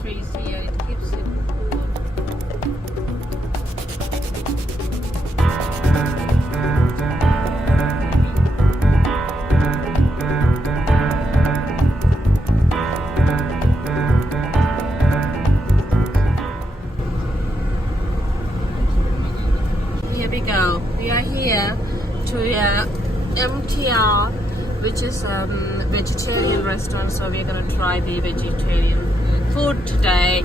trees here. It keeps it cool. Here we go. We are here to MTR, which is vegetarian restaurant. So we're gonna try the vegetarian food today.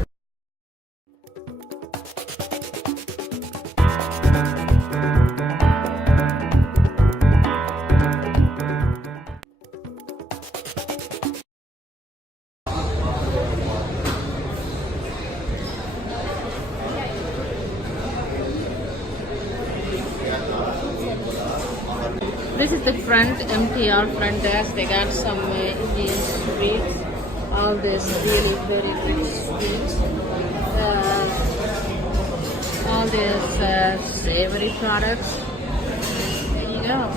This is the front MTR front desk. They got some Indian sweets. All this really very good sweets. All these savory products. There you go.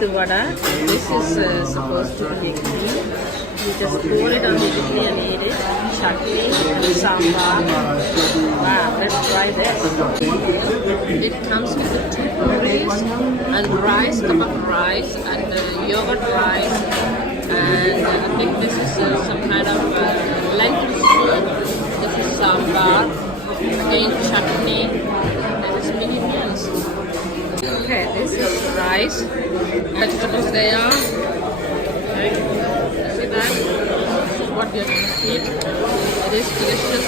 Vada. This is supposed to be idli. You just pour it on the idli and eat it. Chutney, sambar. Wow, let's try this. It comes with the two curries and rice, cup of rice and yogurt rice. And I think this is some kind of lentil soup. This is sambar. Again, chutney. This is mini meals. Okay, this is rice. Vegetables they are. Okay. See that? This is what you're going to eat. It is delicious.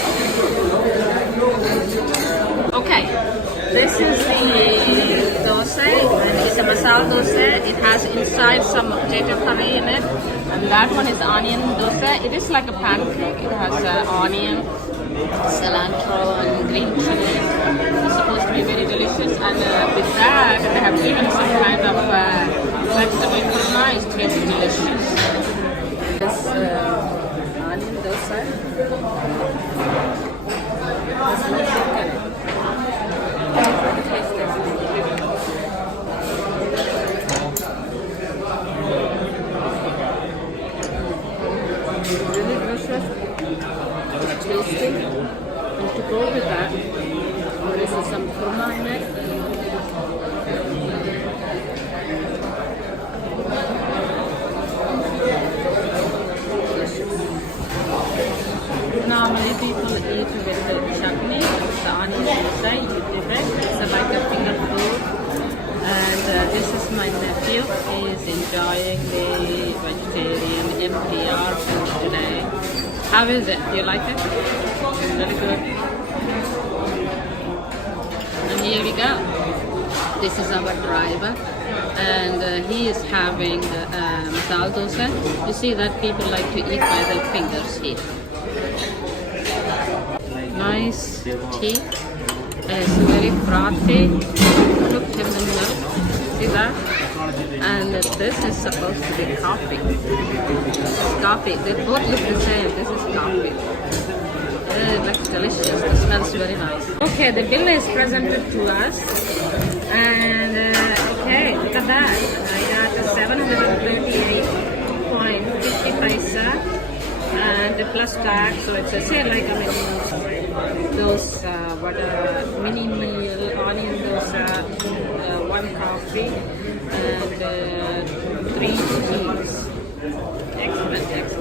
Okay, this is the dosa. It's a masala dosa. It has inside some potato curry in it. And that one is onion dosa. It is like a pancake. It has onion, cilantro and green chili. It's supposed to be very delicious, and with that they have given some kind of vegetable kurma. It tastes delicious. This onion dosa has no sugar in it. Taste it. Really delicious. Tasty. And to go with that, there is some kurma in it. Normally people eat with the chutney, the onion dosa, you dip it. It's like a finger food. And this is my nephew. He is enjoying the vegetarian MTR food today. How is it? Do you like it? Very good. And here we go. This is our driver. and he is having Masala dosa. You see that people like to eat by their fingers here. Nice tea. It's very frothy. Cooked in the milk. See that? And this is supposed to be coffee. This is coffee. They both look the same. This is coffee. It looks delicious. It smells very nice. Okay, the bill is presented to us. And okay, look at that. I got 738.50 paisa and plus tax. So it's a say like those mini meal, onion dosa, one coffee, and 3 teas. Excellent, excellent.